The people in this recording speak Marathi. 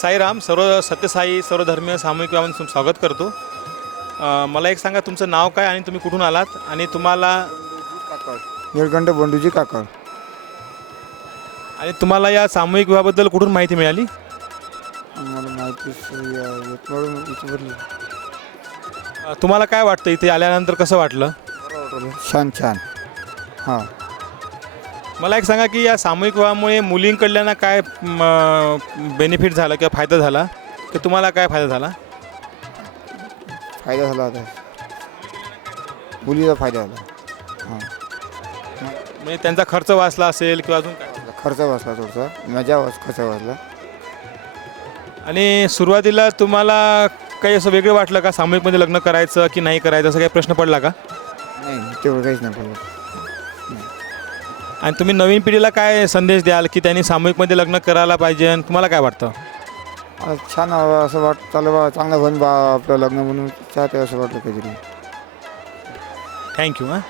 साईराम. सर्व सत्यसाई सर्वधर्मीय सामूहिक विवाहामध्ये स्वागत करतो. मला एक सांगा, तुमचं नाव काय आणि तुम्ही कुठून आलात आणि तुम्हाला निळकंठ बंडूजी काका. आणि तुम्हाला या सामूहिक विवाहाबद्दल कुठून माहिती मिळाली? मला माहिती विचारली. तुम्हाला काय वाटतं, इथे आल्यानंतर कसं वाटलं? छान छान. हां, मला एक सांगा की या सामूहिक विवाहामुळे मुलींकडल्यानं काय बेनिफिट झाला किंवा फायदा झाला, की तुम्हाला काय फायदा झाला? फायदा झाला होता. मुलीचा फायदा झाला. हां, म्हणजे त्यांचा खर्च वाचला असेल किंवा अजून काय? खर्च वाचला थोडासा, खर्च वाचला. आणि सुरुवातीला तुम्हाला काही असं वेगळं वाटलं का, सामूहिकमध्ये लग्न करायचं की नाही करायचं, असं काही प्रश्न पडला का? नाही, तेवढं काहीच नाही पडलं. आणि तुम्ही नवीन पिढीला काय संदेश द्याल की त्यांनी सामूहिकमध्ये लग्न करायला पाहिजे, आणि तुम्हाला काय वाटतं? छान असं चाललं बा, चांगलं बन बा आपलं लग्न म्हणून चाहते असं वाटलं काहीतरी. थँक्यू. हां.